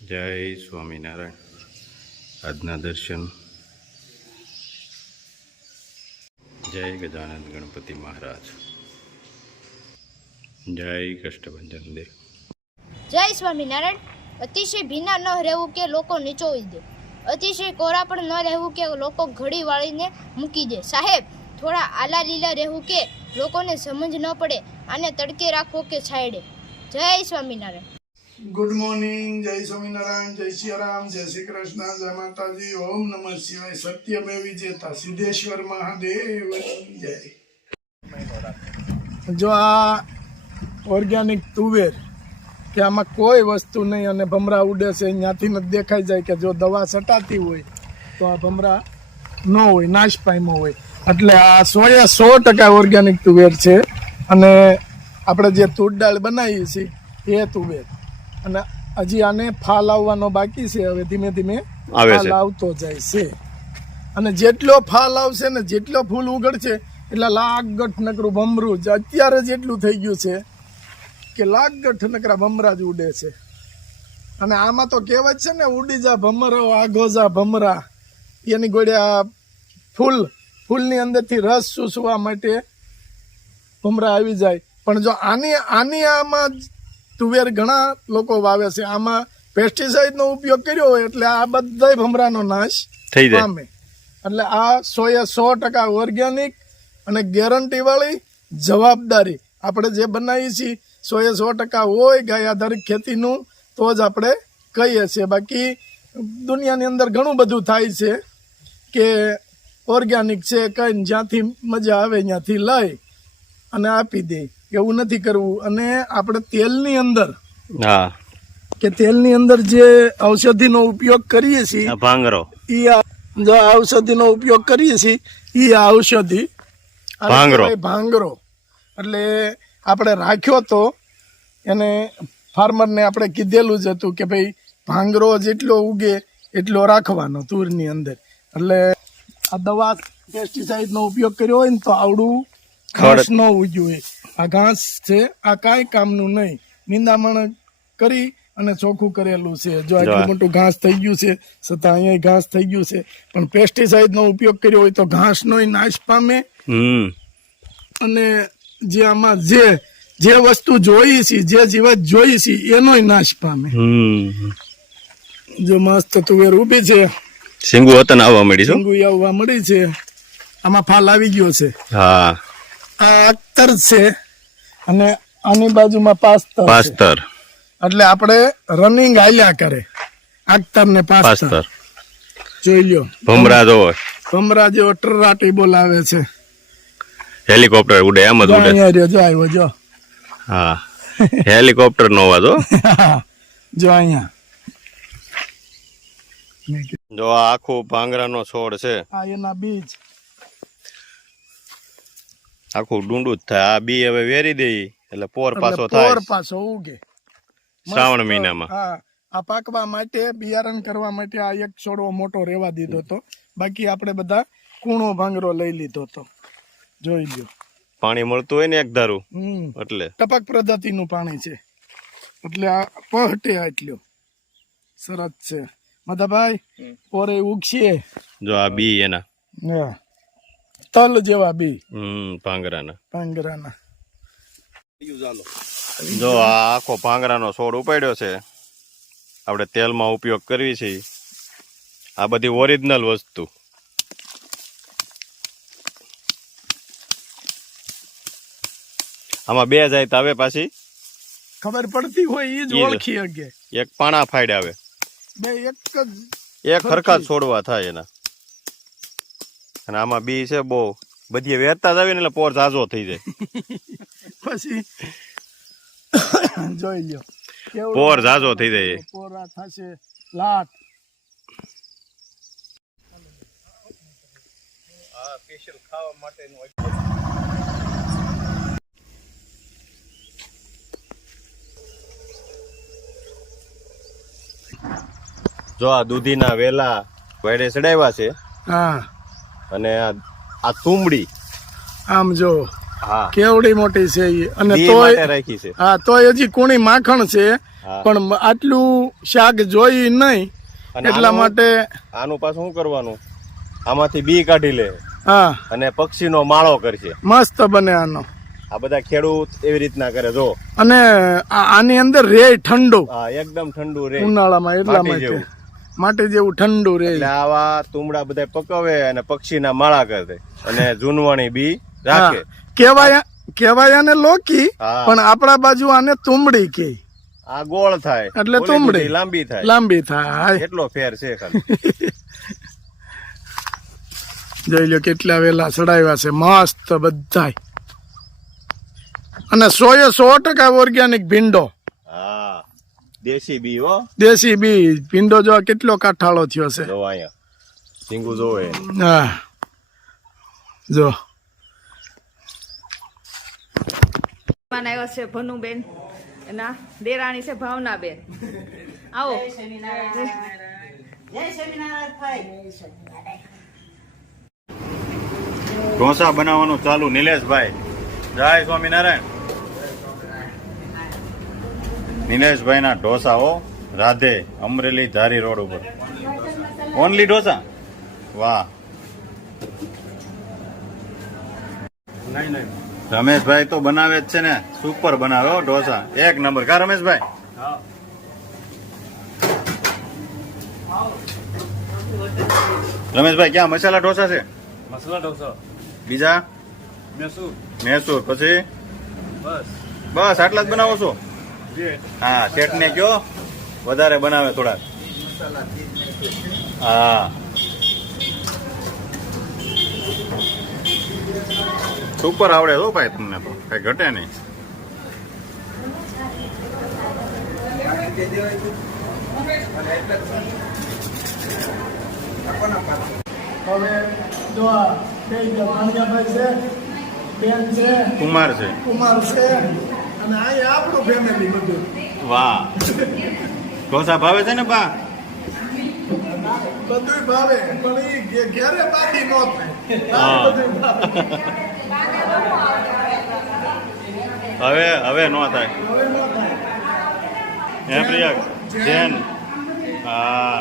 જય સ્વામિનારાયણ. આજના દર્શન. જય ગજાનંદ ગણપતિ મહારાજ. જય કષ્ટભંજન દેવ. જય સ્વામિનારાયણ. અતિશય ભીના ન રહેવું કે લોકો નીચોવી દે, અતિશય કોરા પણ ન રહેવું કે લોકો ઘડી વાળીને મૂકી દે. સાહેબ, થોડા આલા લીલા રહેવું કે લોકોને સમજ ન પડે, આને તડકે રાખવો કે છાંયડે. જય સ્વામિનારાયણ. Good morning. જય સ્વામિનારાયણ. જય સિયારામ. જય શ્રી કૃષ્ણ. જય માતાજી. ઓમ નમઃ શિવાય. સત્યમેવ વિજેતા સિદ્ધેશ્વર મહાદેવ જય. જો આ ઓર્ગેનિક તુવેર કે આમાં કોઈ વસ્તુ નહીં અને ભમરા ઉડે છે, ત્યાંથી જ દેખાઈ જાય કે જો દવા છટાતી હોય તો આ ભમરા ન હોય, નાશ પામ્યો હોય. એટલે આ 100% ઓર્ગેનિક તુવેર છે. અને આપણે જે તૂર દાળ બનાવીએ છીએ એ તુવેર, અને હજી આને ફાલ આવવાનો બાકી છે. હવે ધીમે ધીમે ફાલ આવતો જાય છે, અને જેટલો ફાલ આવશે ને જેટલો ફૂલ ઉગડશે એટલે લાગઠ નકરું ભમરું જ અત્યારે જ એટલું થઈ ગયું છે કે લાગઠ નકરા ભમરા જ ઉડે છે. અને આમાં તો કહેવત છે ને, ઉડી જા ભમરો આગો જા ભમરા. એની ગોળે આ ફૂલની અંદરથી રસ ચૂસવા માટે ભમરા આવી જાય. પણ જો આની આમાં તુવેર ઘણા લોકો વાવે છે, આમાં પેસ્ટિસાઇડનો ઉપયોગ કર્યો હોય એટલે આ બધા ભમરાનો નાશ થઈ જાય. એટલે આ 100% ઓર્ગેનિક અને ગેરંટી વાળી જવાબદારી આપણે જે બનાવીએ છીએ 100% હોય ગાય આધારિત ખેતીનું તો જ આપણે કહીએ છીએ. બાકી દુનિયાની અંદર ઘણું બધું થાય છે કે ઓર્ગેનિક છે કઈ જ્યાંથી મજા આવે ત્યાંથી લઈ અને આપી દે. એવું નથી કરવું. અને આપણે તેલની અંદર જે ઔષધિનો ઉપયોગ કરીએ છીએ, ભાંગરો, જો ઔષધિનો ઉપયોગ કરીએ છીએ એ ઔષધિ ભાંગરો. એટલે આપણે રાખ્યો તો એને ફાર્મરને આપણે કીધેલું જ હતું કે ભાઈ ભાંગરો જેટલો ઉગે એટલો રાખવાનો તુરની અંદર. એટલે આ દવા પેસ્ટિસાઇડનો ઉપયોગ કર્યો હોય ને તો આવડું ઘાસ ન ઉગ્યું હોય. આ ઘાસ છે, આ કાંઈ કામનું નહીં. નિંદામણ કરી અને ચોખ્ખું કરેલું છે. જો આટલું મોટું ઘાસ થઈ ગયું છે, છતાં અહીંયા ઘાસ થઈ ગયું છે. પણ પેસ્ટિસાઇડનો ઉપયોગ કર્યો હોય તો ઘાસનો નાશ પામે. અને જે આમાં જે વસ્તુ જોઈએ છે, જે જીવત જોઈએ છે એનોય નાશ પામે. જો મસ્ત તુવેર ઉભી છે, સિંગુ વતન આવવા મળી છે. આમાં ફાલ આવી ગયો છે. આ અખ્તર છે અને આની બાજુમાં પાસ્તર. એટલે આપણે રનિંગ હાલ્યા કરે અખ્તર ને પાસ્તર. જોઈ લ્યો ભમરા જેવો ટરાટી બોલાવે છે. હેલિકોપ્ટર ઉડે એમ જ ઉડે. જો આવ્યો જો. હા, હેલિકોપ્ટર નો અવાજ હો. જો અહીંયા જો આખો ભાંગરાનો છોડ છે. આ એના બીજ આખું ડુંડું જ થાય. આ બી હવે વેરી દઈ એટલે પોર પાછો ઉગે શ્રાવણ મહિનામાં. હા, આ પાકવા માટે બિયારણ કરવા માટે આ એક છોડવો મોટો રેવા દીધો હતો. બાકી આપણે બધા કૂણો ભાંગરો લઈ લીધો હતો. જોઈ લ્યો, પાણી મળતું હોય ને એક ધારું, એટલે ટપક પદ્ધતિનું પાણી છે. એટલે આ પહટે આટલ્યો સરસ છે. મધાભાઈ પોરે ઉગશે. જો આ બી એના તલ જેવા બી ભાંગરાના. જો આ આખો ભાંગરાનો છોડ ઉપાડ્યો છે. આપણે તેલમાં ઉપયોગ કરવી છે. આ બધી ઓરિજિનલ વસ્તુ. આમાં બે જાય તો આવે પાછી ખબર પડતી હોય એ જ ઓળખી શકે. એક પાણા ફાઈડ આવે, બે એક હરખા છોડવા થાય એના. અને આમાં બી છે બહુ બધી વેરતા જ આવે ને એટલે પોર ઝાઝો થઈ જાય. પછી જોઈ લ્યો પોર ઝાઝો થઈ જાય. પોરા થશે લાટ. આ સ્પેશિયલ ખાવા માટેનું. જો આ દૂધીના વેલા વાડે ચડાવ્યા છે. હા, અને આ તુંબડી આમ જો હા કેવડી મોટી છે ઈ. અને ઘી તોય માટે રાખી છે હા તોય હજી કુણી માખણ છે, હા. પણ આટલું શાક જોઈ નહીં અને એટલા આનું- માટે આનું પાછું શું કરવાનું, આમાંથી બી કાઢી લે હા અને પક્ષીનો માળો કરશે. મસ્ત બને આનો. આ બધા ખેડૂત એવી રીતના કરે જો. અને આની અંદર રે ઠંડુ હા એકદમ ઠંડુ રે, ઉનાળામાં એટલા માટી માટે જેવું. માટી જેવું ઠંડુ રે. એટલે આવા તુમડા બધા પકવે અને પક્ષીના માળા કરે અને જૂનવાણી બી રાખે. કેવાય આને લોકી, હા. પણ આપણા બાજુ આને તુંબડી કે આ ગોળ થાય એટલે ઓલી તુંબડી. બધી લાંબી થાય. લાંબી થાય. એટલો ફેર છે ખાલી. જોઈ લો કેટલા વેલા ચડાવ્યા છે મસ્ત બધાય. અને 100% ઓર્ગેનિક ભીંડો, હા દેશી બી હો. દેશી બી ભીંડો જો કેટલો કાઠાળો થયો છે. જો અહીંયા સિંગુ જોવે. હા જો આવ્યા છે ભનુબેન, એના દેરાણી છે ભાવનાબેન. આવો. ઢોસા બનાવવાનું ચાલુ નિલેશભાઈ. જય સ્વામિનારાયણ. નિલેશભાઈ ના ઢોસા હો. રાધે, અમરેલી ધારી રોડ ઉપર. ઓનલી ઢોસા. વાહ. રમેશભાઈ તો બનાવે જ છે ને, સુપર બનાવે હો ઢોસા, એક નંબર. કા રમેશભાઈ? રમેશભાઈ ક્યાં મસાલા ઢોસા છે? મસાલા ઢોસા, બીજા? મેસૂર, મૈસૂર. પછી બસ બસ આટલા જ બનાવો છો? બે. હા શેઠ ને કયો વધારે બનાવે થોડાક. હા સુપર આવડે હો ભાઈ તમને તો, કઈ ઘટે નહીં. હવે જો આ બે ભાણિયાભાઈ છે, બેન છે, કુમાર છે. કુમાર છે, અને અહીંયા આપણું ફેમિલી બધું. વાહ. ઢોસા ભાવે છે ને બા? બધું ભાવે, પણ ઈ ઘેરે બાકી નો થાય. હા. બધું ભાવે. હવે નો થાય. હવે નો થાય. હે પ્રિયા? જૈન. હા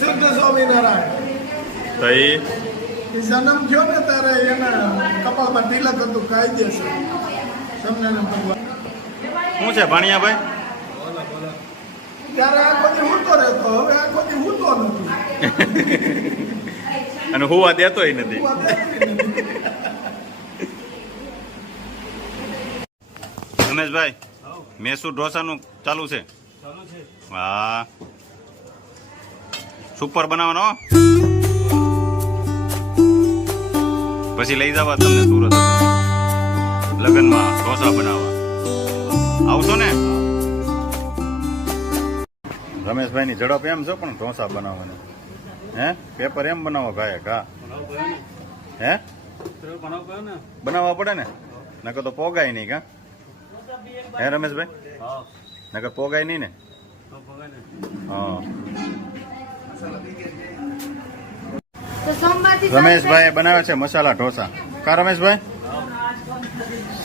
સિદ્ધ સ્વામિનારાયણ તો ઈ એ જન્મ થયો ને ત્યારે એના કપાળમાં તિલક હતું, કાયદેસર સ્વામિનારાયણ ભગવાન. શું છે ભાણિયાભાઈ? ત્યારે આખો દી હૂતો રહેતો, હવે આખો દી હૂતો નથી. અને હુવા દેતોય નથી. રમેશભાઈ મૈસૂર ઢોસાનું ચાલુ છે? ચાલુ છે. હા સુપર બનાવવાનો હો. પછી લઈ જવા તમને સુરત લગ્નમાં ઢોસા બનાવવા. આવશો ને? રમેશભાઈ ની ઝડપ એમ છે પણ ઢોસા બનાવવાની. હે પેપર એમ બનાવો ભાઈ ઘા. હે બનાવવા પડે ને, નકર તો પોગાય નહીં. કા હે રમેશભાઈ? નકર પોગાય નહીં ને. હા તો સોમવારથી રમેશભાઈ બનાવે છે મસાલા ઢોસા. કા રમેશભાઈ?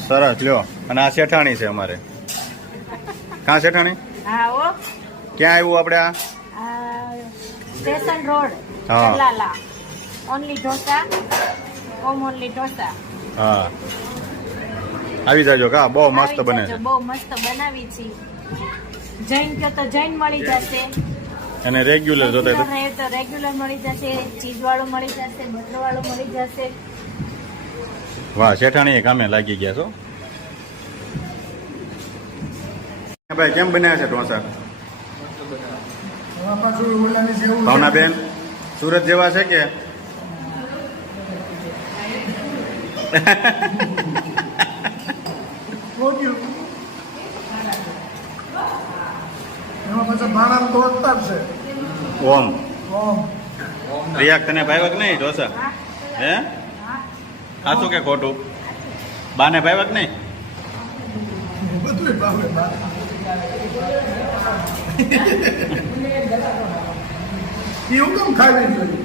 સરસ લ્યો. અને આ શેઠાણી છે અમારે. કા શેઠાણી? હા ઓ, ક્યાં આવ્યું આપણે આ? સ્ટેશન રોડ, હા. જલાલા. Only dosa, only dosa. હા આવી જાજો. કા બહુ મસ્ત આવી બને જજો, છે. બહુ મસ્ત બનાવી છે. જૈન કહો તો જૈન મળી જશે. અને રેગ્યુલર જોતા રેગ્યુલર રહે તો રેગ્યુલર મળી જશે, ચીઝ વાળું મળી જશે, બટર વાળું મળી જશે. વાહ શેઠાણી કામે લાગી ગયા છો. ભાઈ કેમ બન્યા છે ઢોસા? હવે પાછું ઓલાની જેવું છે. ભાવનાબેન સુરત જેવા છે કે? રોટ્યું. એમાં પછી ભાણાનું તોડતા જ છે. ઓમ ઓમ. રિયાક તને ભાવ્યા કે નહીં ઢોસા? હે સાચું કે ખોટું? બાને ભાવ્યા કે નહીં? બધુંય ભાવે બા. ઈ હું કેમ ખાવી જોઈએ?